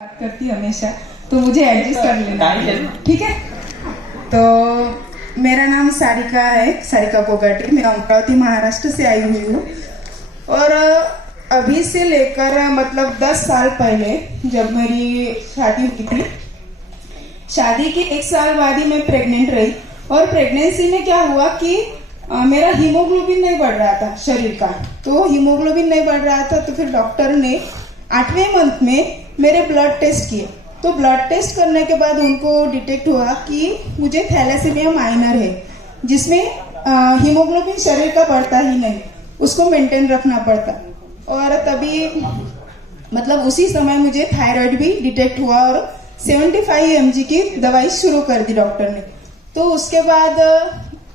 बात करती हमेशा, तो मुझे एडजस्ट कर लेना, ठीक है। तो मेरा नाम सारिका है, सारिका कोगाटे। मैं अमरावती महाराष्ट्र से आई हुई हूँ। और अभी से लेकर मतलब 10 साल पहले जब मेरी शादी हुई थी, शादी के 1 साल बाद ही मैं प्रेग्नेंट रही। और प्रेगनेंसी में क्या हुआ कि मेरा हीमोग्लोबिन नहीं बढ़ रहा था शरीर का। तो हीमोग्लोबिन नहीं बढ़ रहा था, तो फिर डॉक्टर ने 8वें मंथ में मेरे ब्लड टेस्ट किए। तो ब्लड टेस्ट करने के बाद उनको डिटेक्ट हुआ कि मुझे थैलेसीमिया माइनर है, जिसमें हीमोग्लोबिन शरीर का बढ़ता ही नहीं, उसको मेंटेन रखना पड़ता। और तभी मतलब उसी समय मुझे थायराइड भी डिटेक्ट हुआ और 75 mg की दवाई शुरू कर दी डॉक्टर ने। तो उसके बाद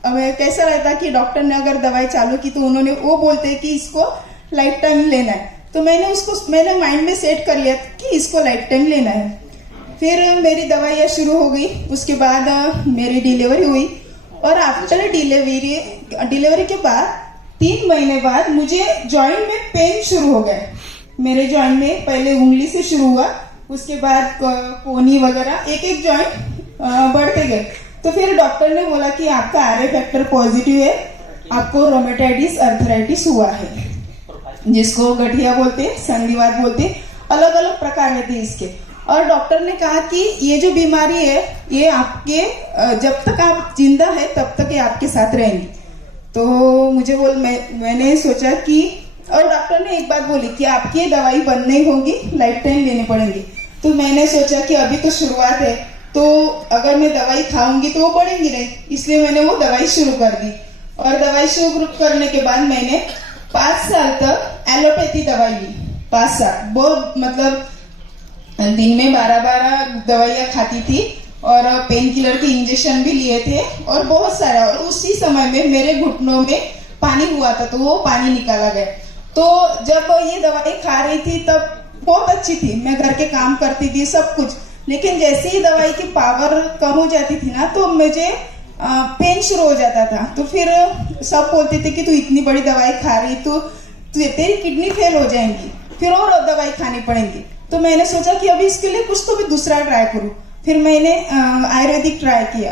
हमें कैसा रहता कि डॉक्टर ने अगर दवाई चालू की तो उन्होंने वो बोलते कि इसको लाइफ टाइम लेना है। तो मैंने माइंड में सेट कर लिया कि इसको लाइफ टाइम लेना है। फिर मेरी दवाइयाँ शुरू हो गई। उसके बाद मेरी डिलीवरी हुई और आफ्टर डिलीवरी के बाद 3 महीने बाद मुझे जॉइंट में पेन शुरू हो गए। मेरे जॉइंट में पहले उंगली से शुरू हुआ, उसके बाद कोहनी वगैरह एक जॉइंट बढ़ते गए। तो फिर डॉक्टर ने बोला कि आपका आरए फैक्टर पॉजिटिव है, आपको रोमेटाइटिस अर्थराइटिस हुआ है, जिसको गठिया बोलते, संधिवात बोलते, अलग अलग प्रकार रहते हैं इसके। और डॉक्टर ने कहा कि ये जो बीमारी है ये आपके जब तक आप जिंदा है तब तक ये आपके साथ रहेंगी। तो मुझे मैंने सोचा कि, और डॉक्टर ने एक बात बोली कि आपकी ये दवाई बंद नहीं होगी, लाइफ टाइम लेनी पड़ेगी। तो मैंने सोचा कि अभी तो शुरुआत है, तो अगर मैं दवाई खाऊंगी तो वो बढ़ेंगी नहीं, इसलिए मैंने वो दवाई शुरू कर दी। और दवाई शुरू करने के बाद मैंने 5 साल तक एलोपैथी दवाई ली। 5 साल बहुत मतलब दिन में 12 दवाइयाँ खाती थी और पेन किलर के इंजेक्शन भी लिए थे और बहुत सारा। और उसी समय में मेरे घुटनों में पानी हुआ था, तो वो पानी निकाला गया। तो जब ये दवाई खा रही थी तब बहुत अच्छी थी, मैं घर के काम करती थी सब कुछ। लेकिन जैसे ही दवाई की पावर कम हो जाती थी ना, तो मुझे पेन शुरू हो जाता था। तो फिर सब बोलते थे कि तू इतनी बड़ी दवाई खा रही तो तेरी किडनी फेल हो जाएंगी, फिर और दवाई खानी पड़ेगी। तो मैंने सोचा कि अभी इसके लिए कुछ तो भी दूसरा ट्राई करूं। फिर मैंने आयुर्वेदिक ट्राई किया।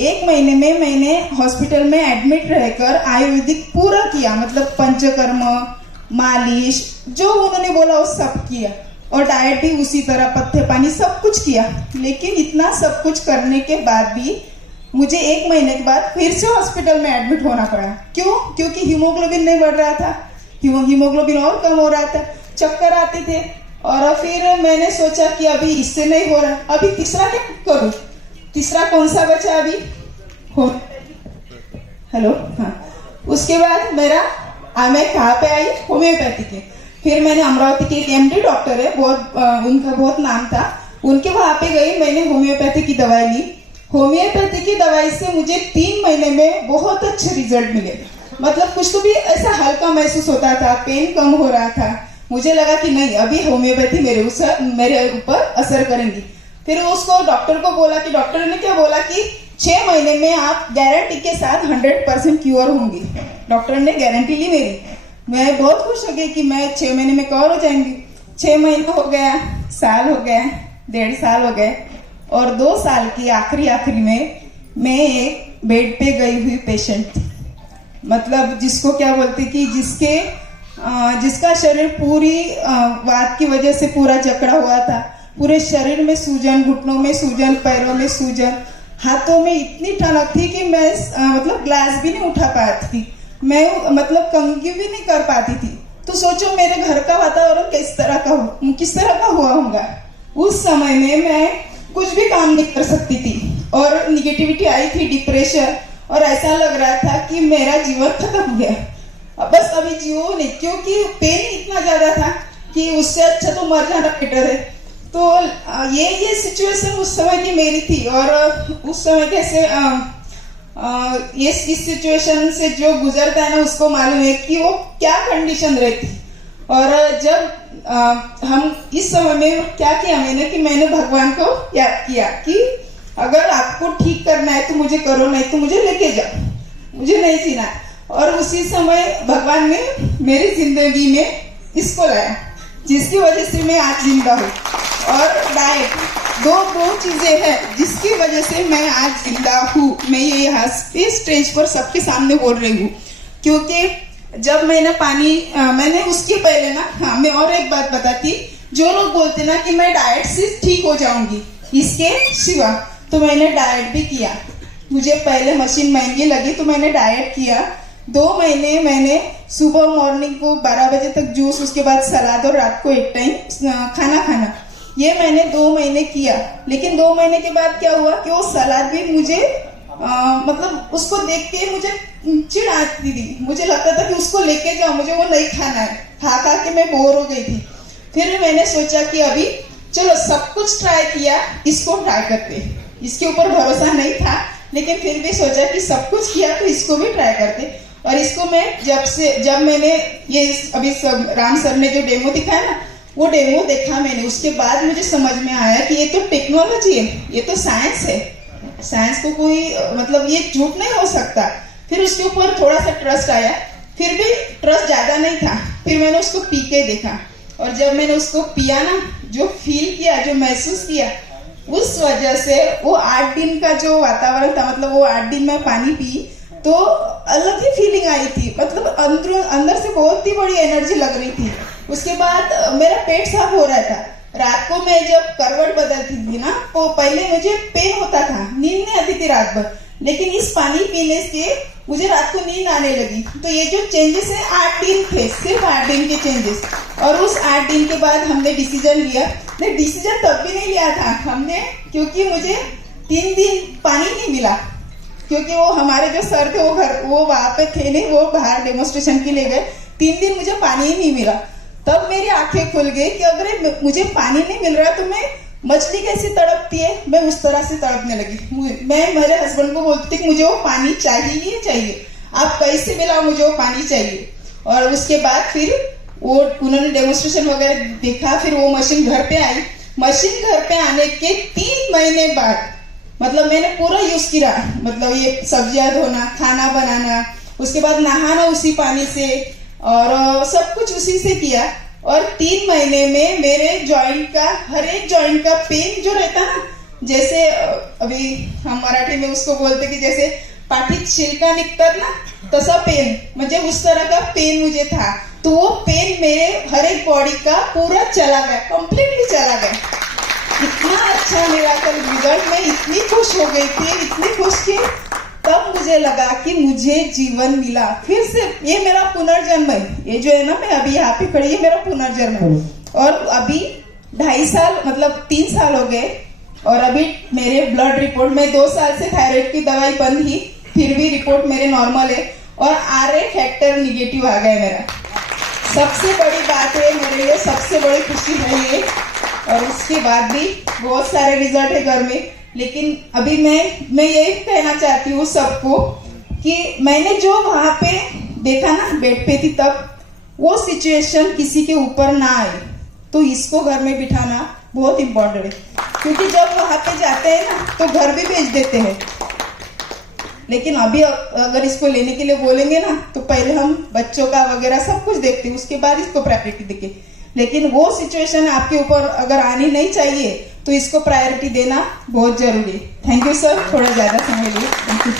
1 महीने में मैंने हॉस्पिटल में एडमिट रहकर आयुर्वेदिक पूरा किया, मतलब पंचकर्म, मालिश, जो उन्होंने बोला वो सब किया। और डाइट भी उसी तरह, पत्ते पानी सब कुछ किया। लेकिन इतना सब कुछ करने के बाद भी मुझे 1 महीने के बाद फिर से हॉस्पिटल में एडमिट होना पड़ा। क्यों? क्योंकि हीमोग्लोबिन नहीं बढ़ रहा था, हीमोग्लोबिन और कम हो रहा था, चक्कर आते थे। और फिर मैंने सोचा कि अभी इससे नहीं हो रहा, अभी तीसरा क्या करूं? तीसरा कौन सा बचा अभी? हेलो, हाँ। उसके बाद मैं कहाँ पे आई? होम्योपैथी के। फिर मैंने अमरावती के एक एमडी डॉक्टर है, उनका बहुत नाम था, उनके वहां पे गई। मैंने होम्योपैथी की दवाई ली। होम्योपैथी की दवाई से मुझे 3 महीने में बहुत अच्छे रिजल्ट मिले। मतलब कुछ तो भी ऐसा हल्का महसूस होता था, पेन कम हो रहा था। मुझे लगा कि नहीं, अभी होम्योपैथी मेरे ऊपर असर करेंगी। फिर उसको डॉक्टर को बोला कि डॉक्टर ने क्या बोला कि 6 महीने में आप गारंटी के साथ 100% क्योर होंगी। डॉक्टर ने गारंटी ली मेरी। मैं बहुत खुश हो गई कि मैं 6 महीने में कवर हो जाएंगी। 6 महीने हो गया, साल हो गया, 1.5 साल हो गए। और 2 साल की आखिरी में मैं एक बेड पे गई हुई पेशेंट थी। मतलब जिसको क्या बोलते कि जिसका शरीर पूरी वात की वजह से पूरा जकड़ा हुआ था, पूरे शरीर में सूजन, घुटनों में सूजन, पैरों में सूजन, हाथों में इतनी ठनक थी कि मैं मतलब ग्लास भी नहीं उठा पाती थी, मैं मतलब कंघी भी नहीं कर पाती थी। तो सोचो मेरे घर का वातावरण किस तरह का हुआ होगा। उस समय में मैं कुछ भी काम नहीं कर सकती थी और निगेटिविटी आई थी, डिप्रेशन, और ऐसा लग रहा था कि मेरा जीवन खत्म हो गया, बस अभी जियो नहीं, क्योंकि पेन इतना ज्यादा था कि उससे अच्छा तो मर जाना बेटर है। तो ये सिचुएशन उस समय की मेरी थी। और उस समय कैसे इस सिचुएशन से जो गुजरता है ना, उसको मालूम है कि वो क्या कंडीशन रहती। और जब हम इस समय में क्या किया मैंने कि मैंने भगवान को याद किया कि अगर आपको ठीक करना है तो मुझे करो, नहीं तो मुझे लेके जाओ, मुझे नहीं जीना। और उसी समय भगवान ने मेरी जिंदगी में इसको लाया, जिसकी वजह से मैं आज जिंदा हूँ। और दो चीजें हैं जिसकी वजह से मैं आज जिंदा हूँ। मैं ये यहाँ इस स्टेज पर सबके सामने बोल रही हूँ, क्योंकि जब मैंने उसके पहले ना, हाँ मैं और एक बात बताती, जो लोग बोलते ना कि मैं डाइट से ठीक हो जाऊंगी इसके सिवा, तो मैंने डाइट भी किया। मुझे पहले मशीन महंगी लगी तो मैंने डाइट किया। 2 महीने मैंने सुबह मॉर्निंग को 12 बजे तक जूस, उसके बाद सलाद और रात को एक टाइम खाना, ये मैंने 2 महीने किया। लेकिन 2 महीने के बाद क्या हुआ कि वो सलाद भी मुझे मतलब उसको देख के मुझे चिढ़ आती थी। मुझे लगता था कि उसको लेके जाओ, मुझे वो नहीं खाना है। खा के मैं बोर हो गई थी। फिर मैंने सोचा कि अभी चलो सब कुछ ट्राई किया, इसको ट्राई करते। इसके ऊपर भरोसा नहीं था, लेकिन फिर भी सोचा कि सब कुछ किया तो इसको भी ट्राई करते। और इसको मैं जब मैंने ये अभी राम सर ने जो डेमो दिखाया ना, वो डेमो देखा मैंने, उसके बाद मुझे समझ में आया कि ये तो टेक्नोलॉजी है, ये तो साइंस है। साइंस को कोई मतलब ये झूठ नहीं हो सकता। फिर उसके ऊपर थोड़ा सा ट्रस्ट आया, फिर भी ट्रस्ट ज्यादा नहीं था। फिर मैंने उसको पी के देखा, और जब मैंने उसको पिया ना, जो फील किया, जो महसूस किया, उस वजह से वो 8 दिन का जो वातावरण था, मतलब वो 8 दिन में पानी पी तो अलग ही फीलिंग आई थी। मतलब अंदर से बहुत ही बड़ी एनर्जी लग रही थी। उसके बाद मेरा पेट साफ हो रहा था। रात को मैं जब करवट बदलती थी ना, तो पहले मुझे पेन होता था, नींद नहीं आती थी रात भर। लेकिन इस पानी पीने से मुझे रात को नींद आने लगी। तो ये जो चेंजेस है 8 दिन थे, सिर्फ 8 दिन के चेंजेस। और उस 8 दिन के बाद हमने डिसीजन लिया। नहीं, डिसीजन तब भी नहीं लिया था हमने, क्योंकि मुझे 3 दिन पानी नहीं मिला, क्योंकि वो हमारे जो सर थे वो वहां पे थे नहीं, वो बाहर डेमोन्स्ट्रेशन के लिए गए। 3 दिन मुझे पानी ही नहीं मिला। तब मेरी आंखें खुल गई कि अगर मुझे पानी नहीं मिल रहा तो मैं मछली कैसे तड़पती है, मैं उस तरह से तड़पने लगी। मैं मेरे हस्बैंड को बोलती थी कि मुझे वो पानी चाहिए, आप कैसे मिलाओ, मुझे वो पानी चाहिए। और उसके बाद फिर वो उन्होंने डेमोन्स्ट्रेशन वगैरह देखा, फिर वो मशीन घर पे आई। मशीन घर पे आने के 3 महीने बाद मतलब मैंने पूरा यूज किया, मतलब ये सब्जियां धोना, खाना बनाना, उसके बाद नहाना उसी पानी से, और सब कुछ उसी से किया। और 3 महीने में मेरे जॉइंट का, हर एक जॉइंट का पेन जो रहता ना, जैसे अभी हम मराठी में उसको बोलते कि जैसे पाठीत छिलका निकतात ना, तसा पेन, म्हणजे उस तरह का पेन मुझे था। तो वो पेन मेरे हर एक बॉडी का पूरा चला गया, कंप्लीटली चला गया। इतना अच्छा मिराकल रिजल्ट, मैं इतनी खुश हो गई थी, इतनी खुश थी। तब मुझे लगा कि मुझे जीवन मिला फिर से। ये मेरा पुनर्जन्म है। ये जो है ना, मैं अभी यहाँ पे खड़ी, ये मेरा पुनर्जन्म है। और अभी 2.5 साल, मतलब 3 साल हो गए। और अभी मेरे ब्लड रिपोर्ट में 2 साल से थायराइड की दवाई बंद ही, फिर भी रिपोर्ट मेरे नॉर्मल है, और RA फैक्टर निगेटिव आ गया मेरा। सबसे बड़ी बात है मेरे लिए, सबसे बड़ी खुशी है ये। और उसके बाद भी बहुत सारे रिजल्ट है घर में। लेकिन अभी मैं यही कहना चाहती हूँ सबको कि मैंने जो वहां पे देखा ना, बेड पे थी तब, वो सिचुएशन किसी के ऊपर ना आए, तो इसको घर में बिठाना बहुत इम्पोर्टेंट है। क्योंकि जब वहां पे जाते हैं ना, तो घर भी भेज देते हैं। लेकिन अभी अगर इसको लेने के लिए बोलेंगे ना, तो पहले हम बच्चों का वगैरह सब कुछ देखते हैं, उसके बाद इसको प्रायोरिटी देंगे। लेकिन वो सिचुएशन आपके ऊपर अगर आनी नहीं चाहिए, तो इसको प्रायोरिटी देना बहुत जरूरी है। थैंक यू सर, थोड़ा ज्यादा समय लिए। Thank you.